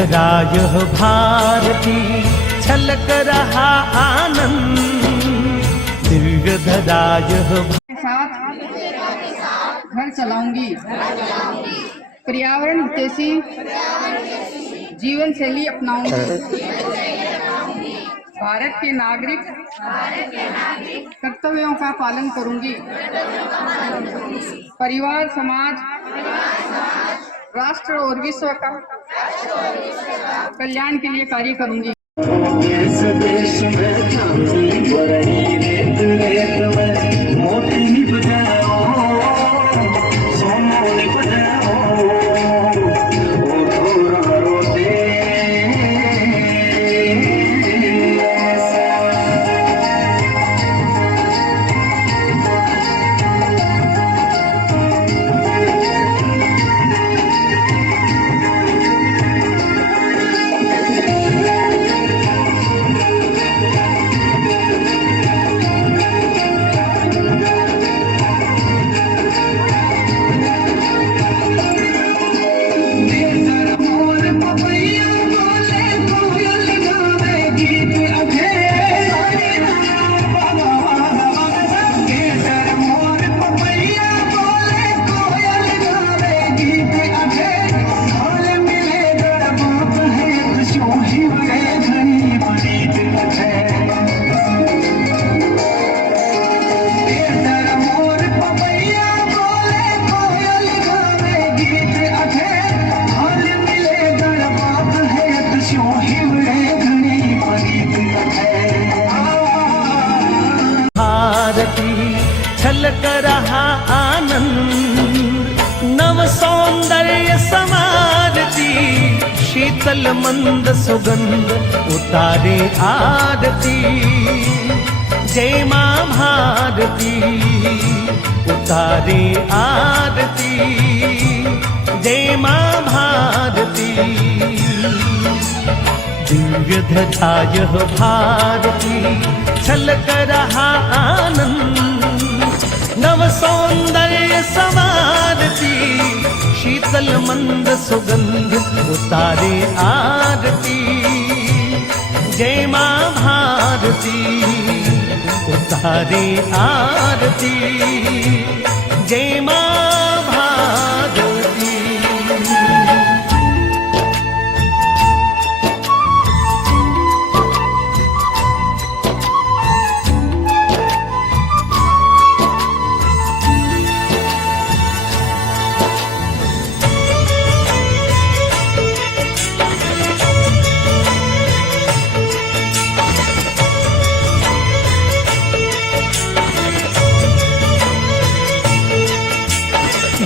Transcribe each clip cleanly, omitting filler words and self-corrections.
धरा यह भारती छलक रहा आनंद, दिव्य धरा यह घर चलाऊंगी, पर्यावरण हितैषी जीवन शैली अपनाऊंगी, भारत के नागरिक कर्तव्यों का पालन करूंगी, परिवार समाज राष्ट्र और विश्व का कल्याण के लिए कार्य करूंगी। देश में शांति बरही रेत रेत में मोती बजाओ, सोने बजाओ, ओ थोड़ा रोते छलक रहा आनंद, नव सौंदर्य समारती, शीतल मंद सुगंध उतारे आरती, जय मां भारती उतारे आरती, जय मां भारती, दिव्य ध्वजा यह भारती छलक रहा आनंद, नव सौंदर्य समारती, शीतल मंद सुगंध उतारे आरती, जय मां भारती उतारे आरती, जय मां भारती।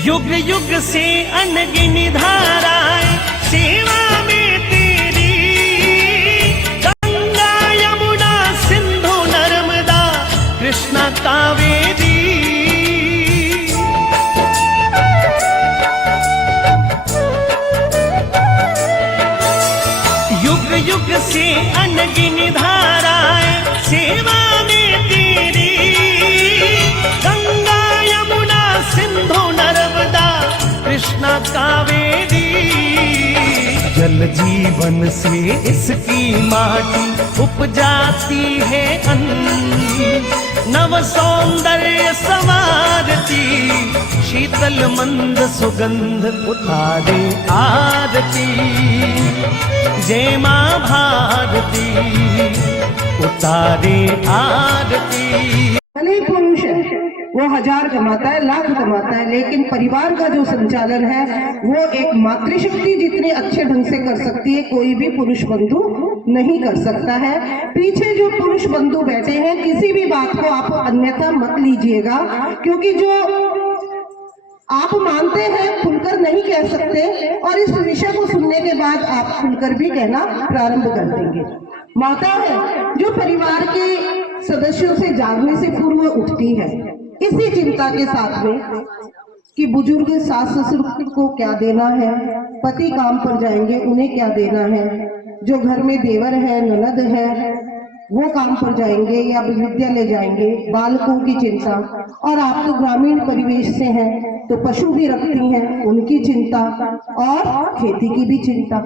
युग युग से अनगिनी धाराएं सेवा में तेरी, गंगा यमुना सिंधु नर्मदा कृष्णा कावेरी, युग युग से अनगिनी धाराएं सेवा में तेरी, गंगा यमुना सिंधु नर्मदा कृष्णा कावेरी, जल जीवन से इसकी माटी उपजाती है अन्न, नव सौंदर्य संवारती, शीतल मंद सुगंध उतारे आरती, जय मां भारती उतारे आरती। भले पुरुष वो 1000 कमाता है, लाख कमाता है, लेकिन परिवार का जो संचालन है वो एक मातृशक्ति जितने अच्छे ढंग से कर सकती है कोई भी पुरुष बंधु नहीं कर सकता है। पीछे जो पुरुष बंधु बैठे हैं किसी भी बात को आप अन्यथा मत लीजिएगा, क्योंकि जो आप मानते हैं खुलकर नहीं कह सकते, और इस विषय को सुनने के बाद आप खुलकर भी कहना प्रारंभ कर देंगे। माता है जो परिवार के सदस्यों से जागने से पूर्व उठती है इसी चिंता के साथ में कि बुजुर्ग सास ससुर को क्या देना है, पति काम पर जाएंगे उन्हें क्या देना है, जो घर में देवर है ननद है वो काम पर जाएंगे या विद्यालय जाएंगे, बालकों की चिंता। और आप तो ग्रामीण परिवेश से हैं तो पशु भी रखती हैं, उनकी चिंता और खेती की भी चिंता।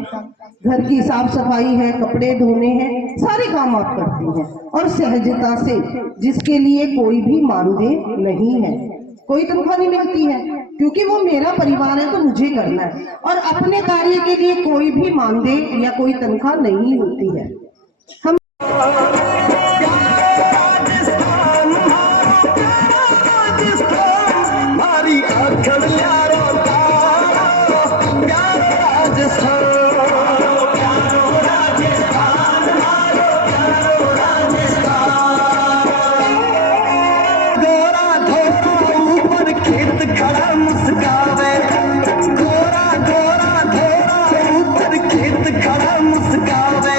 घर की साफ सफाई है, कपड़े धोने हैं, सारे काम आप करती हैं और सहजता से, जिसके लिए कोई भी मानदेय नहीं है, कोई तनख्वाह नहीं मिलती है, क्योंकि वो मेरा परिवार है तो मुझे करना है। और अपने कार्य के लिए कोई भी मानदेय या कोई तनख्वाह नहीं होती है। हम हमारी आंखों यारो प्यारो राजस्थान, प्यारो राजस्थान, प्यारो राजस्थान। गोरा धोरा ऊपर खेत खड़ा मुस्कावे, गोरा गोरा धोरा ऊपर खेत खड़ा मुस्कावे।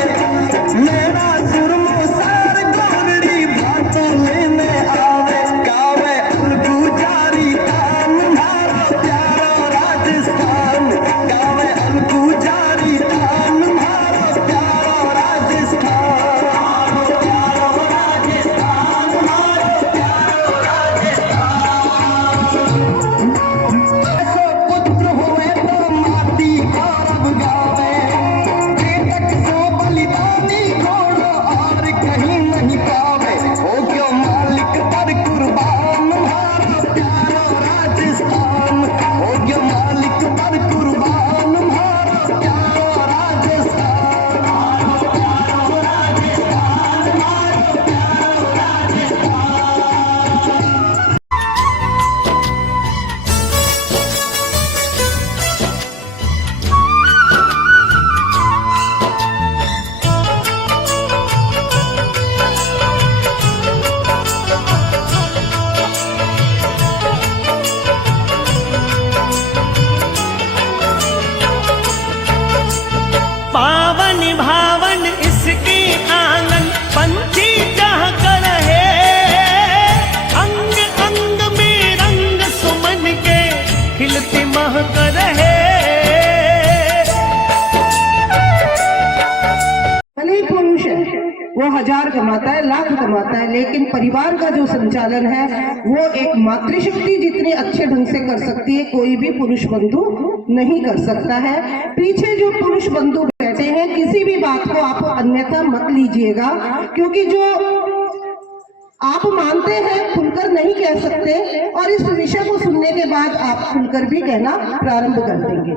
मेरा सुरमो सार गोरड़ी भाटो लेने आवे, गावे उलगू जारी तान मारो प्यारो राजस्थान, गावे उलगू जारी तान मारो प्यारो राजस्थान, प्यारो राजस्थान, मारो प्यारो राजस्थान। ऐसो पुत्र हुए तो माटी और गावे, बेटक सो बलिदानी घोड़ो और कहीं नहीं पावे। हो गयो मालिक पर कुर्बान मारो प्यारो राजस्थान, हो गयो मालिक पर कुर्बान मारो प्यारो राजस्थान, प्यारो राजस्थान, मारो प्यारो राजस्थान। पावन भावन इसके आंगन पंछी चाह कर है, अंग अंग में रंग सुमन के खिलते महक रहे। भले ही पुरुष है, वो 1000 कमाता है, लाख कमाता है, लेकिन परिवार का जो संचालन है वो एक मातृशक्ति जितने अच्छे ढंग से कर सकती है, कोई भी पुरुष बंधु नहीं कर सकता है। पीछे जो पुरुष बंधु बैठे हैं, किसी भी बात को आप अन्यथा मत लीजिएगा, क्योंकि जो आप मानते हैं खुलकर नहीं कह सकते, और इस विषय को सुनने के बाद आप खुलकर भी कहना प्रारंभ कर देंगे।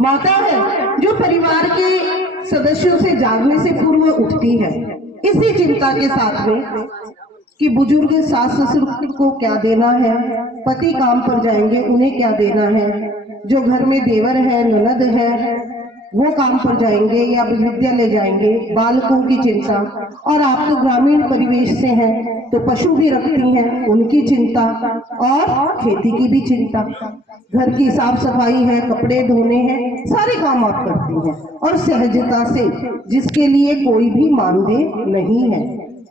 माता है जो परिवार के सदस्यों से जागने से पूर्व उठती है, इसी चिंता के साथ में कि बुजुर्ग सास ससुर को क्या देना है, पति काम पर जाएंगे उन्हें क्या देना है, जो घर में देवर है ननद है वो काम पर जाएंगे या विद्यालय जाएंगे, बालकों की चिंता। और आप तो ग्रामीण परिवेश से हैं तो पशु भी रखती हैं, उनकी चिंता और खेती की भी चिंता। घर की साफ सफाई है, कपड़े धोने हैं, सारे काम आप करती हैं और सहजता से, जिसके लिए कोई भी मानदेय नहीं है,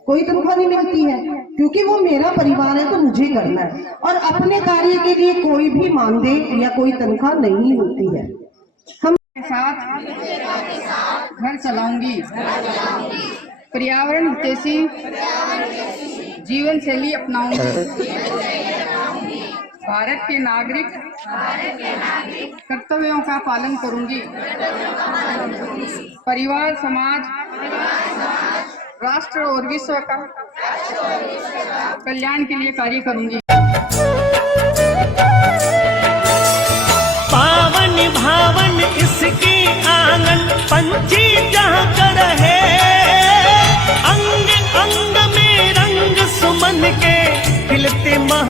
कोई तनख्वाह नहीं मिलती है, क्योंकि वो मेरा परिवार है तो मुझे करना है। और अपने कार्य के लिए कोई भी मानदेय या कोई तनख्वाह नहीं होती है। हम के साथ घर चलाऊंगी, पर्यावरण हितैषी जीवन शैली अपनाऊंगी, भारत के नागरिक कर्तव्यों का पालन करूंगी, परिवार समाज राष्ट्र और विश्व का कल्याण के लिए कार्य करूंगी। पावन भावन इसके आंगन पंछी चाह कर है, अंग अंग में रंग सुमन के खिलते मह